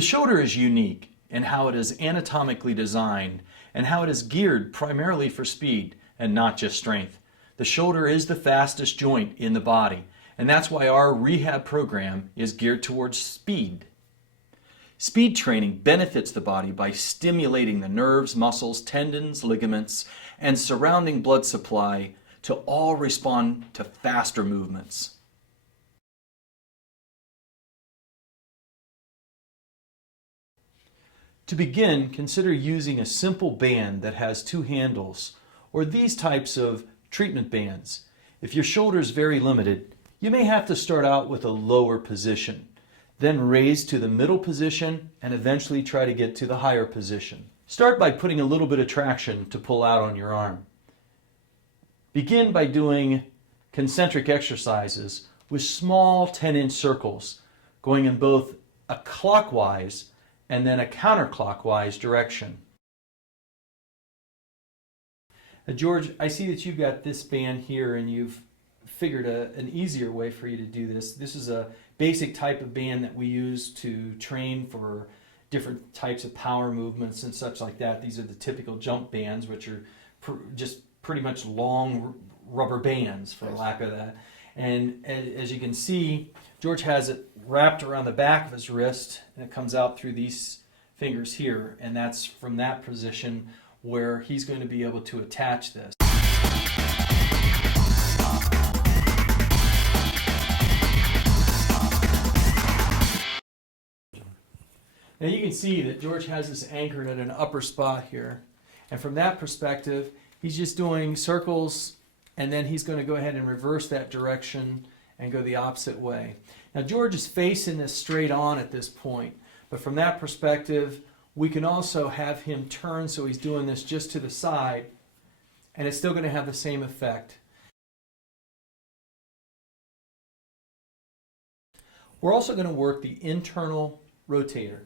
The shoulder is unique in how it is anatomically designed and how it is geared primarily for speed and not just strength. The shoulder is the fastest joint in the body, and that's why our rehab program is geared towards speed. Speed training benefits the body by stimulating the nerves, muscles, tendons, ligaments, and surrounding blood supply to all respond to faster movements. To begin, consider using a simple band that has two handles, or these types of treatment bands. If your shoulder is very limited, you may have to start out with a lower position, then raise to the middle position, and eventually try to get to the higher position. Start by putting a little bit of traction to pull out on your arm. Begin by doing concentric exercises with small 10-inch circles, going in both a clockwise and then a counterclockwise direction. Now, George, I see that you've got this band here and you've figured an easier way for you to do this. This is a basic type of band that we use to train for different types of power movements and such like that. These are the typical jump bands, which are just pretty much long rubber bands, for lack of that. And as you can see, George has it wrapped around the back of his wrist, and it comes out through these fingers here, and that's from that position where he's going to be able to attach this. Now you can see that George has this anchored at an upper spot here, and from that perspective he's just doing circles, and then he's going to go ahead and reverse that direction and go the opposite way. Now George is facing this straight on at this point, but from that perspective we can also have him turn so he's doing this just to the side, and it's still going to have the same effect. We're also going to work the internal rotator.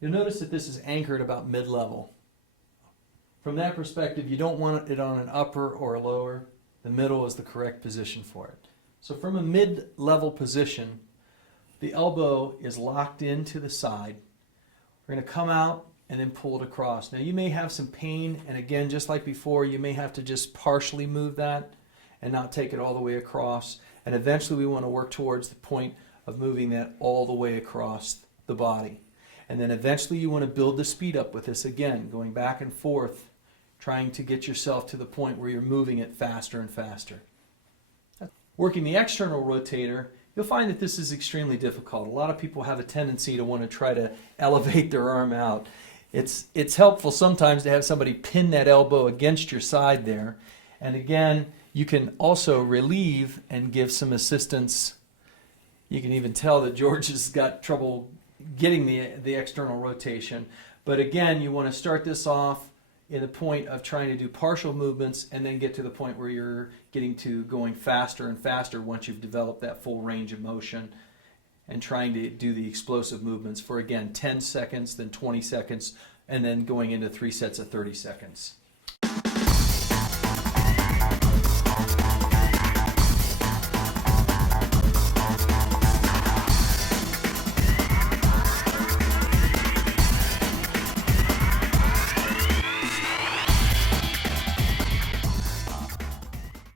You'll notice that this is anchored about mid-level. From that perspective, you don't want it on an upper or a lower. The middle is the correct position for it. So from a mid-level position, the elbow is locked into the side. We're going to come out and then pull it across. Now you may have some pain, and again, just like before, you may have to just partially move that and not take it all the way across. And eventually we want to work towards the point of moving that all the way across the body. And then eventually you want to build the speed up with this again, going back and forth, trying to get yourself to the point where you're moving it faster and faster. Working the external rotator, you'll find that this is extremely difficult. A lot of people have a tendency to want to try to elevate their arm out. It's helpful sometimes to have somebody pin that elbow against your side there. And again, you can also relieve and give some assistance. You can even tell that George has got trouble getting the external rotation. But again, you want to start this off in the point of trying to do partial movements and then get to the point where you're getting to going faster and faster once you've developed that full range of motion, and trying to do the explosive movements for, again, 10 seconds, then 20 seconds, and then going into 3 sets of 30 seconds.